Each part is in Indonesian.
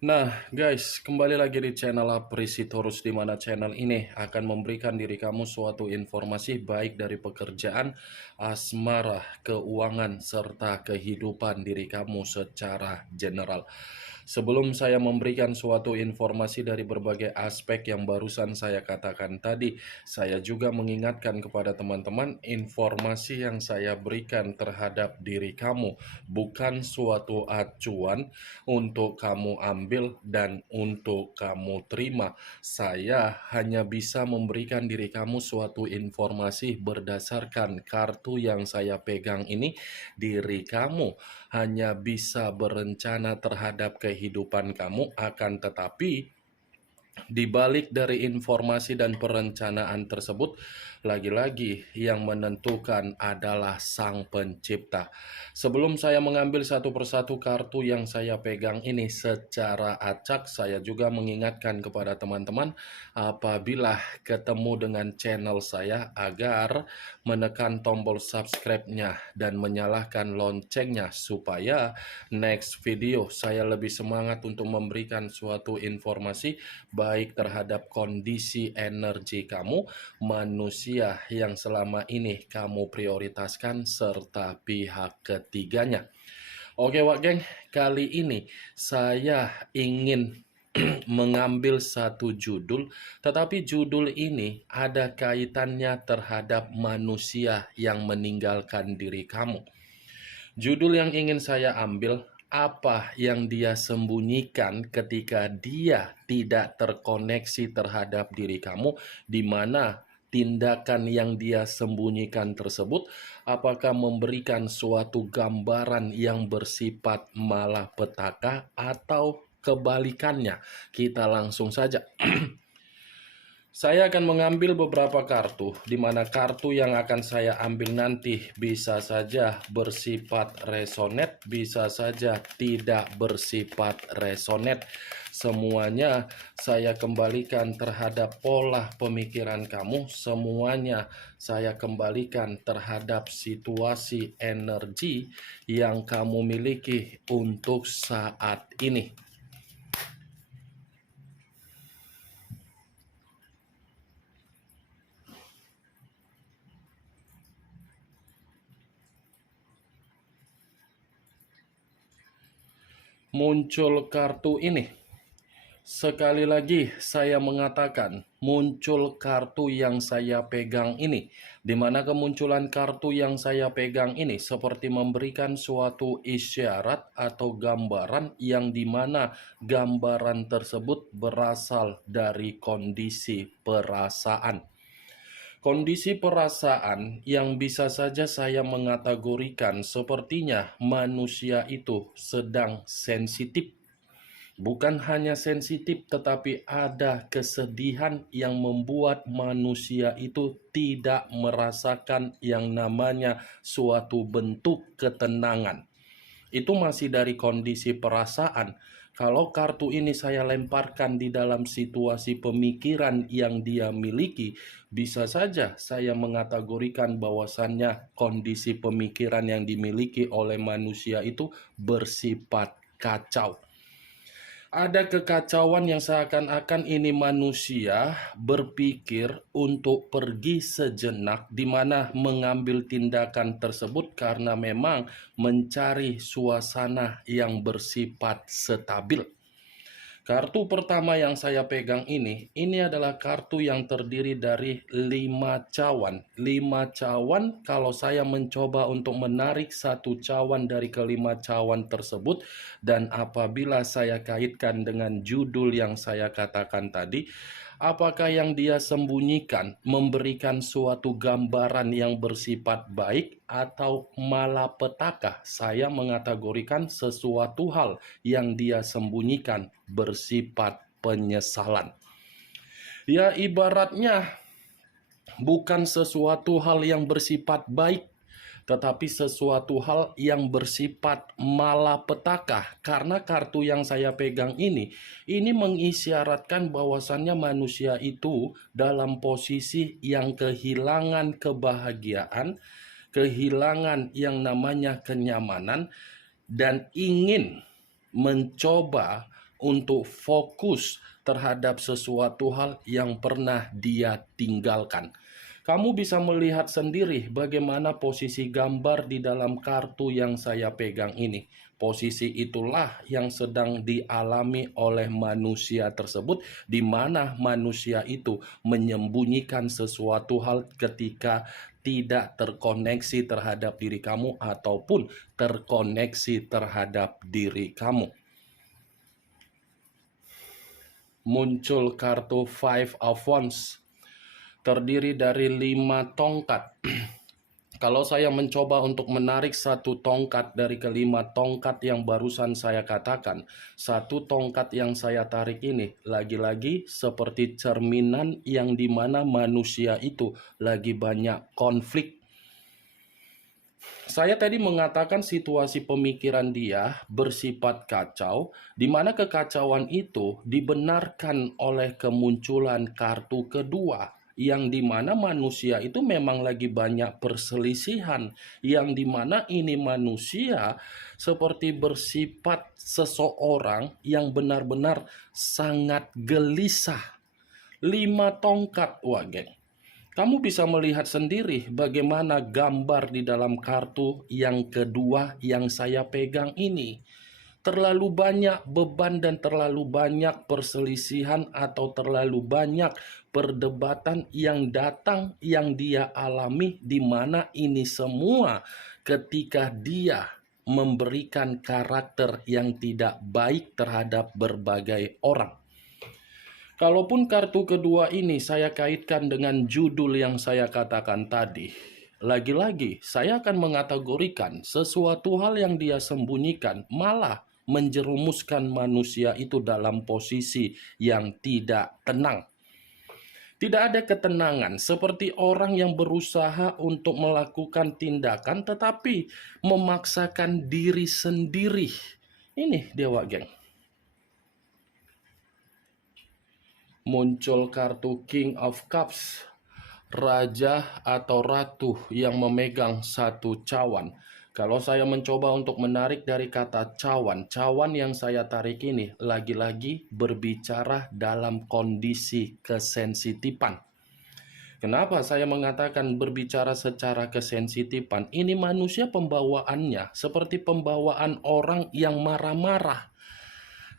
Nah, guys, kembali lagi di channel Aprisitorus, di mana channel ini akan memberikan diri kamu suatu informasi baik dari pekerjaan, asmara, keuangan, serta kehidupan diri kamu secara general. Sebelum saya memberikan suatu informasi dari berbagai aspek yang barusan saya katakan tadi, saya juga mengingatkan kepada teman-teman informasi yang saya berikan terhadap diri kamu bukan suatu acuan untuk kamu ambil dan untuk kamu terima. Saya hanya bisa memberikan diri kamu suatu informasi berdasarkan kartu yang saya pegang ini. Diri kamu hanya bisa berencana terhadap kehidupan kamu, akan tetapi di balik dari informasi dan perencanaan tersebut, lagi-lagi yang menentukan adalah Sang Pencipta. Sebelum saya mengambil satu persatu kartu yang saya pegang ini secara acak, saya juga mengingatkan kepada teman-teman apabila ketemu dengan channel saya agar menekan tombol subscribe-nya dan menyalakan loncengnya supaya next video saya lebih semangat untuk memberikan suatu informasi baik terhadap kondisi energi kamu, manusia yang selama ini kamu prioritaskan, serta pihak ketiganya. Oke Wak Geng, kali ini saya ingin mengambil satu judul, tetapi judul ini ada kaitannya terhadap manusia yang meninggalkan diri kamu. Judul yang ingin saya ambil, apa yang dia sembunyikan ketika dia tidak terkoneksi terhadap diri kamu, di mana tindakan yang dia sembunyikan tersebut apakah memberikan suatu gambaran yang bersifat malapetaka atau kebalikannya. Kita langsung saja. Saya akan mengambil beberapa kartu, di mana kartu yang akan saya ambil nanti bisa saja bersifat resonet, bisa saja tidak bersifat resonet. Semuanya saya kembalikan terhadap pola pemikiran kamu, semuanya saya kembalikan terhadap situasi energi yang kamu miliki untuk saat ini. Muncul kartu ini. Sekali lagi saya mengatakan muncul kartu yang saya pegang ini, di mana kemunculan kartu yang saya pegang ini seperti memberikan suatu isyarat atau gambaran yang dimana gambaran tersebut berasal dari kondisi perasaan. Kondisi perasaan yang bisa saja saya mengategorikan sepertinya manusia itu sedang sensitif. Bukan hanya sensitif, tetapi ada kesedihan yang membuat manusia itu tidak merasakan yang namanya suatu bentuk ketenangan. Itu masih dari kondisi perasaan. Kalau kartu ini saya lemparkan di dalam situasi pemikiran yang dia miliki, bisa saja saya mengategorikan bahwasannya kondisi pemikiran yang dimiliki oleh manusia itu bersifat kacau. Ada kekacauan yang seakan-akan ini manusia berpikir untuk pergi sejenak, di mana mengambil tindakan tersebut karena memang mencari suasana yang bersifat stabil. Kartu pertama yang saya pegang ini adalah kartu yang terdiri dari 5 cawan. 5 cawan, kalau saya mencoba untuk menarik satu cawan dari kelima cawan tersebut, dan apabila saya kaitkan dengan judul yang saya katakan tadi, apakah yang dia sembunyikan memberikan suatu gambaran yang bersifat baik atau malapetaka? Saya mengategorikan sesuatu hal yang dia sembunyikan bersifat penyesalan. Ya, ibaratnya bukan sesuatu hal yang bersifat baik, tetapi sesuatu hal yang bersifat malapetaka. Karena kartu yang saya pegang ini mengisyaratkan bahwasannya manusia itu dalam posisi yang kehilangan kebahagiaan, kehilangan yang namanya kenyamanan, dan ingin mencoba untuk fokus terhadap sesuatu hal yang pernah dia tinggalkan. Kamu bisa melihat sendiri bagaimana posisi gambar di dalam kartu yang saya pegang ini. Posisi itulah yang sedang dialami oleh manusia tersebut, di mana manusia itu menyembunyikan sesuatu hal ketika tidak terkoneksi terhadap diri kamu ataupun terkoneksi terhadap diri kamu. Muncul kartu Five of Wands, terdiri dari 5 tongkat. Kalau saya mencoba untuk menarik satu tongkat dari kelima tongkat yang barusan saya katakan, satu tongkat yang saya tarik ini lagi-lagi seperti cerminan yang dimana manusia itu lagi banyak konflik. Saya tadi mengatakan situasi pemikiran dia bersifat kacau, di mana kekacauan itu dibenarkan oleh kemunculan kartu kedua, yang dimana manusia itu memang lagi banyak perselisihan, yang dimana ini manusia seperti bersifat seseorang yang benar-benar sangat gelisah. 5 tongkat, wah geng. Kamu bisa melihat sendiri bagaimana gambar di dalam kartu yang kedua yang saya pegang ini. Terlalu banyak beban dan terlalu banyak perselisihan atau terlalu banyak perdebatan yang datang yang dia alami, di mana ini semua ketika dia memberikan karakter yang tidak baik terhadap berbagai orang. Kalaupun kartu kedua ini saya kaitkan dengan judul yang saya katakan tadi, lagi-lagi saya akan mengategorikan sesuatu hal yang dia sembunyikan malah menjerumuskan manusia itu dalam posisi yang tidak tenang. Tidak ada ketenangan, seperti orang yang berusaha untuk melakukan tindakan tetapi memaksakan diri sendiri. Ini Dewa Geng. Muncul kartu King of Cups, raja atau ratu yang memegang satu cawan. Kalau saya mencoba untuk menarik dari kata cawan, cawan yang saya tarik ini lagi-lagi berbicara dalam kondisi kesensitifan. Kenapa saya mengatakan berbicara secara kesensitifan? Ini manusia pembawaannya seperti pembawaan orang yang marah-marah.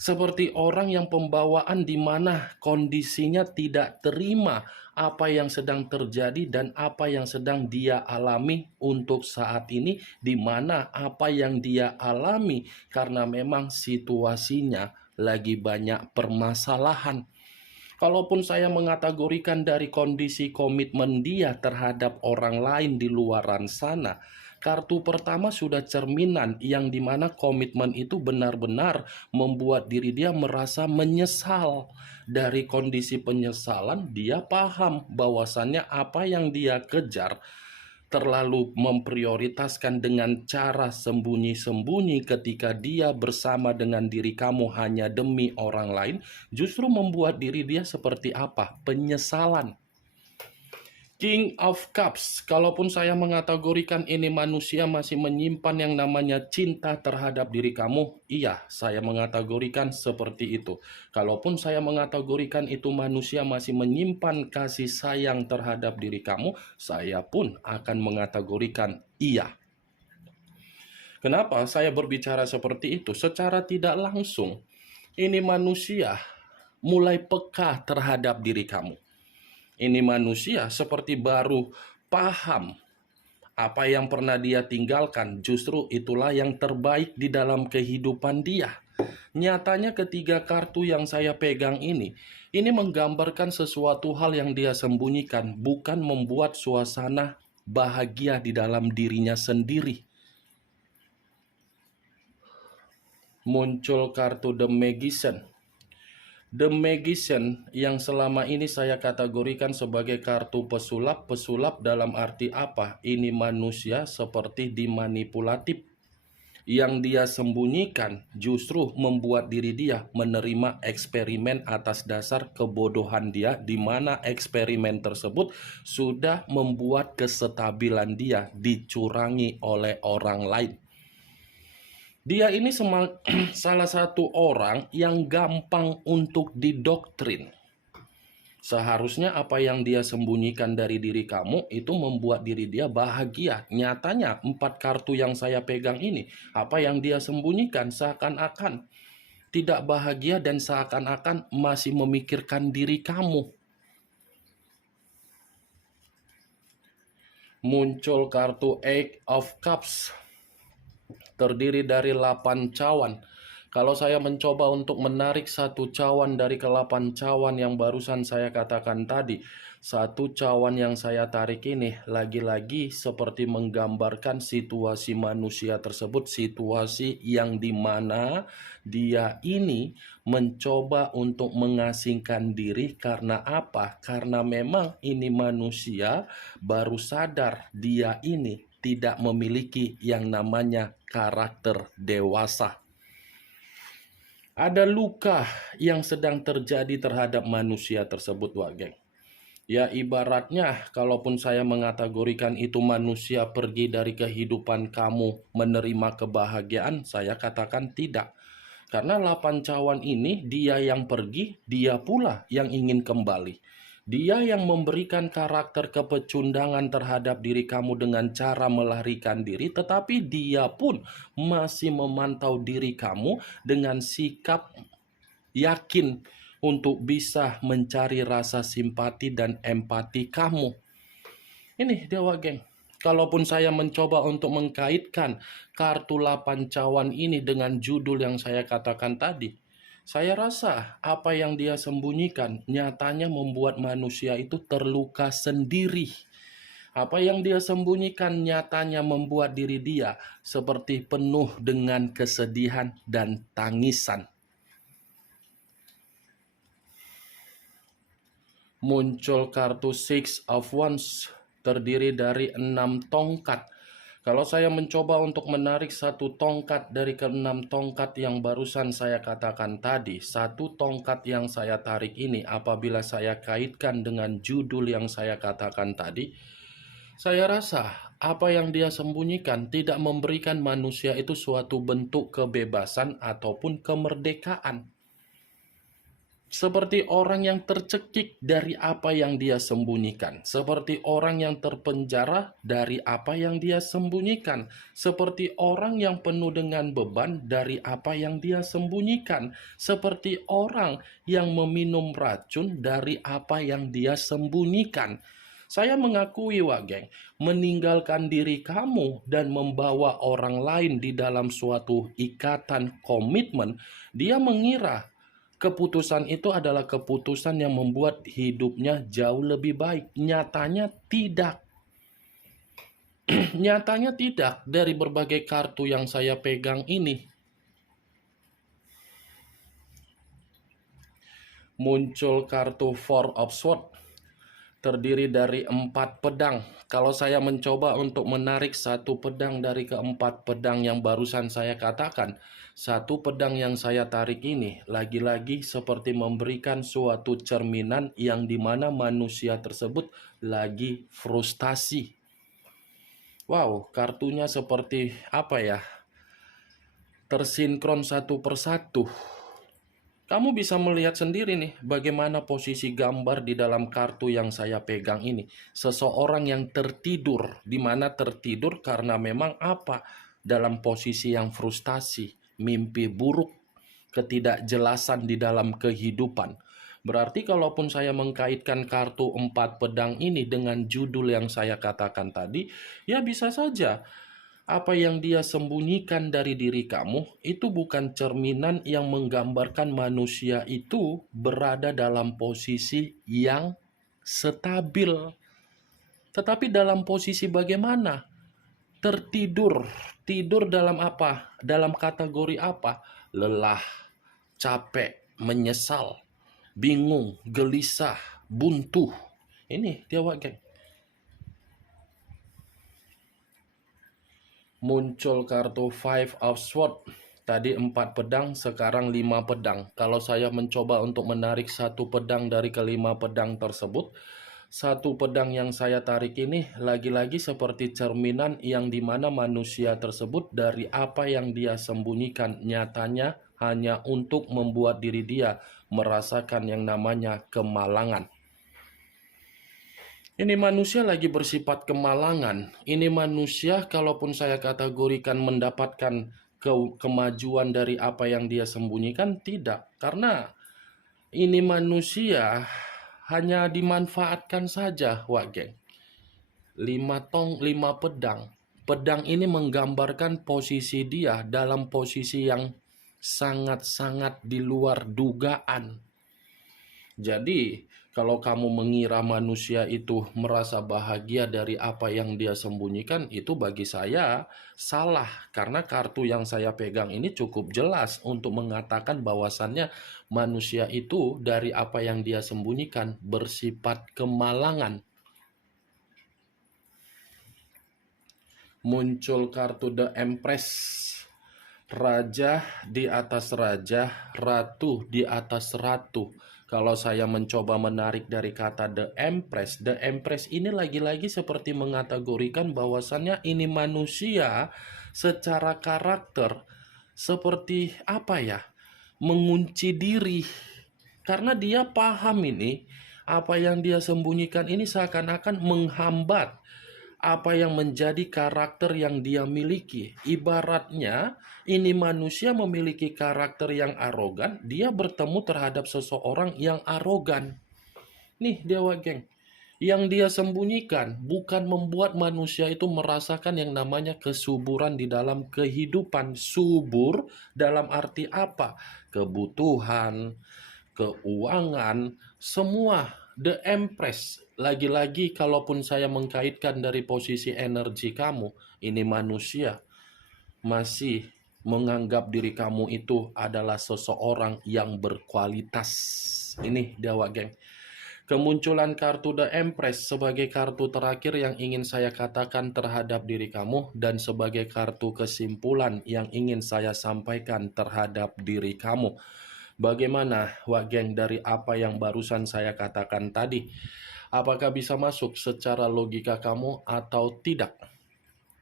Seperti orang yang pembawaan di mana kondisinya tidak terima apa yang sedang terjadi dan apa yang sedang dia alami untuk saat ini, di mana apa yang dia alami karena memang situasinya lagi banyak permasalahan. Kalaupun saya mengategorikan dari kondisi komitmen dia terhadap orang lain di luaran sana, kartu pertama sudah cerminan yang dimana komitmen itu benar-benar membuat diri dia merasa menyesal. Dari kondisi penyesalan, dia paham bahwasannya apa yang dia kejar terlalu memprioritaskan dengan cara sembunyi-sembunyi ketika dia bersama dengan diri kamu hanya demi orang lain, justru membuat diri dia seperti apa? Penyesalan. King of Cups, kalaupun saya mengategorikan ini manusia masih menyimpan yang namanya cinta terhadap diri kamu, iya, saya mengategorikan seperti itu. Kalaupun saya mengategorikan itu manusia masih menyimpan kasih sayang terhadap diri kamu, saya pun akan mengategorikan iya. Kenapa saya berbicara seperti itu? Secara tidak langsung, ini manusia mulai peka terhadap diri kamu. Ini manusia seperti baru paham apa yang pernah dia tinggalkan, justru itulah yang terbaik di dalam kehidupan dia. Nyatanya ketiga kartu yang saya pegang ini menggambarkan sesuatu hal yang dia sembunyikan, bukan membuat suasana bahagia di dalam dirinya sendiri. Muncul kartu The Magician. The Magician yang selama ini saya kategorikan sebagai kartu pesulap. Pesulap dalam arti apa? Ini manusia seperti dimanipulatif. Yang dia sembunyikan justru membuat diri dia menerima eksperimen atas dasar kebodohan dia, di mana eksperimen tersebut sudah membuat kestabilan dia dicurangi oleh orang lain. Dia ini salah satu orang yang gampang untuk didoktrin. Seharusnya apa yang dia sembunyikan dari diri kamu itu membuat diri dia bahagia. Nyatanya 4 kartu yang saya pegang ini, apa yang dia sembunyikan seakan-akan tidak bahagia dan seakan-akan masih memikirkan diri kamu. Muncul kartu Eight of Cups, terdiri dari 8 cawan. Kalau saya mencoba untuk menarik satu cawan dari ke-8 cawan yang barusan saya katakan tadi, satu cawan yang saya tarik ini lagi-lagi seperti menggambarkan situasi manusia tersebut, situasi yang dimana dia ini mencoba untuk mengasingkan diri. Karena apa? Karena memang ini manusia baru sadar dia ini tidak memiliki yang namanya karakter dewasa. Ada luka yang sedang terjadi terhadap manusia tersebut, Wak Geng. Ya ibaratnya, kalaupun saya mengategorikan itu manusia pergi dari kehidupan kamu menerima kebahagiaan, saya katakan tidak. Karena 8 cawan ini, dia yang pergi, dia pula yang ingin kembali. Dia yang memberikan karakter kepecundangan terhadap diri kamu dengan cara melarikan diri, tetapi dia pun masih memantau diri kamu dengan sikap yakin untuk bisa mencari rasa simpati dan empati kamu. Ini Dewa Geng. Kalaupun saya mencoba untuk mengkaitkan kartu 8 cawan ini dengan judul yang saya katakan tadi, saya rasa apa yang dia sembunyikan nyatanya membuat manusia itu terluka sendiri. Apa yang dia sembunyikan nyatanya membuat diri dia seperti penuh dengan kesedihan dan tangisan. Muncul kartu Six of Wands, terdiri dari 6 tongkat. Kalau saya mencoba untuk menarik satu tongkat dari ke-6 tongkat yang barusan saya katakan tadi, satu tongkat yang saya tarik ini apabila saya kaitkan dengan judul yang saya katakan tadi, saya rasa apa yang dia sembunyikan tidak memberikan manusia itu suatu bentuk kebebasan ataupun kemerdekaan. Seperti orang yang tercekik dari apa yang dia sembunyikan. Seperti orang yang terpenjara dari apa yang dia sembunyikan. Seperti orang yang penuh dengan beban dari apa yang dia sembunyikan. Seperti orang yang meminum racun dari apa yang dia sembunyikan. Saya mengakui, Wak Geng, meninggalkan diri kamu dan membawa orang lain di dalam suatu ikatan komitmen, dia mengira keputusan itu adalah keputusan yang membuat hidupnya jauh lebih baik. Nyatanya tidak. Nyatanya tidak. Dari berbagai kartu yang saya pegang ini, muncul kartu Four of Swords, terdiri dari 4 pedang. Kalau saya mencoba untuk menarik satu pedang dari ke-4 pedang yang barusan saya katakan, satu pedang yang saya tarik ini lagi-lagi seperti memberikan suatu cerminan yang dimana manusia tersebut lagi frustasi. Wow, kartunya seperti apa ya? Tersinkron satu persatu. Kamu bisa melihat sendiri nih bagaimana posisi gambar di dalam kartu yang saya pegang ini. Seseorang yang tertidur, di mana tertidur karena memang apa? Dalam posisi yang frustasi, mimpi buruk, ketidakjelasan di dalam kehidupan. Berarti kalaupun saya mengkaitkan kartu 4 pedang ini dengan judul yang saya katakan tadi, ya bisa saja apa yang dia sembunyikan dari diri kamu itu bukan cerminan yang menggambarkan manusia itu berada dalam posisi yang stabil. Tetapi dalam posisi bagaimana? Tertidur. Tidur dalam apa? Dalam kategori apa? Lelah, capek, menyesal, bingung, gelisah, buntu. Ini dia, Geng. Muncul kartu Five of Swords. Tadi 4 pedang, sekarang 5 pedang. Kalau saya mencoba untuk menarik satu pedang dari ke-5 pedang tersebut, Satu pedang yang saya tarik ini lagi-lagi seperti cerminan yang dimana manusia tersebut dari apa yang dia sembunyikan nyatanya hanya untuk membuat diri dia merasakan yang namanya kemalangan. Ini manusia lagi bersifat kemalangan. Ini manusia kalaupun saya kategorikan mendapatkan kemajuan dari apa yang dia sembunyikan, tidak. Karena ini manusia hanya dimanfaatkan saja, Wak Geng. 5 tong, 5 pedang. Pedang ini menggambarkan posisi dia dalam posisi yang sangat-sangat di luar dugaan. Jadi, kalau kamu mengira manusia itu merasa bahagia dari apa yang dia sembunyikan, itu bagi saya salah. Karena kartu yang saya pegang ini cukup jelas untuk mengatakan bahwasannya manusia itu dari apa yang dia sembunyikan bersifat kemalangan. Muncul kartu The Empress. Raja di atas raja, ratu di atas ratu. Kalau saya mencoba menarik dari kata The Empress ini lagi-lagi seperti mengategorikan bahwasannya ini manusia secara karakter seperti apa ya? Mengunci diri. Karena dia paham ini, apa yang dia sembunyikan ini seakan-akan menghambat apa yang menjadi karakter yang dia miliki. Ibaratnya ini manusia memiliki karakter yang arogan, dia bertemu terhadap seseorang yang arogan. Nih Dewa Geng, yang dia sembunyikan bukan membuat manusia itu merasakan yang namanya kesuburan di dalam kehidupan. Subur dalam arti apa? Kebutuhan, keuangan, semua. The Empress, lagi-lagi kalaupun saya mengkaitkan dari posisi energi kamu, ini manusia masih menganggap diri kamu itu adalah seseorang yang berkualitas. Ini Dewa Geng. Kemunculan kartu The Empress sebagai kartu terakhir yang ingin saya katakan terhadap diri kamu dan sebagai kartu kesimpulan yang ingin saya sampaikan terhadap diri kamu. Bagaimana, Wak Geng, dari apa yang barusan saya katakan tadi? Apakah bisa masuk secara logika kamu atau tidak?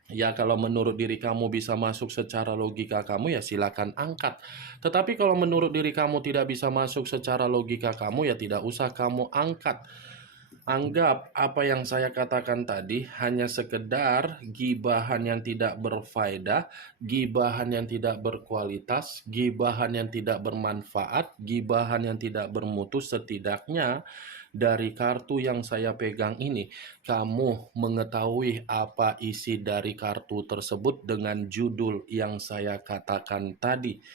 Ya, kalau menurut diri kamu bisa masuk secara logika kamu, ya silakan angkat. Tetapi kalau menurut diri kamu tidak bisa masuk secara logika kamu, ya tidak usah kamu angkat. Anggap apa yang saya katakan tadi hanya sekedar gibahan yang tidak berfaedah, gibahan yang tidak berkualitas, gibahan yang tidak bermanfaat, gibahan yang tidak bermutu. Setidaknya dari kartu yang saya pegang ini, kamu mengetahui apa isi dari kartu tersebut dengan judul yang saya katakan tadi.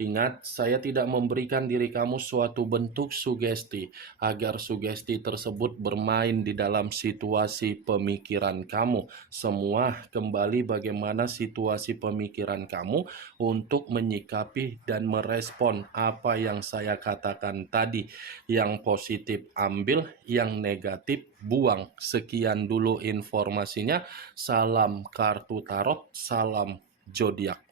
Ingat, saya tidak memberikan diri kamu suatu bentuk sugesti agar sugesti tersebut bermain di dalam situasi pemikiran kamu. Semua kembali bagaimana situasi pemikiran kamu untuk menyikapi dan merespon apa yang saya katakan tadi. Yang positif ambil, yang negatif buang. Sekian dulu informasinya. Salam kartu tarot, salam zodiak.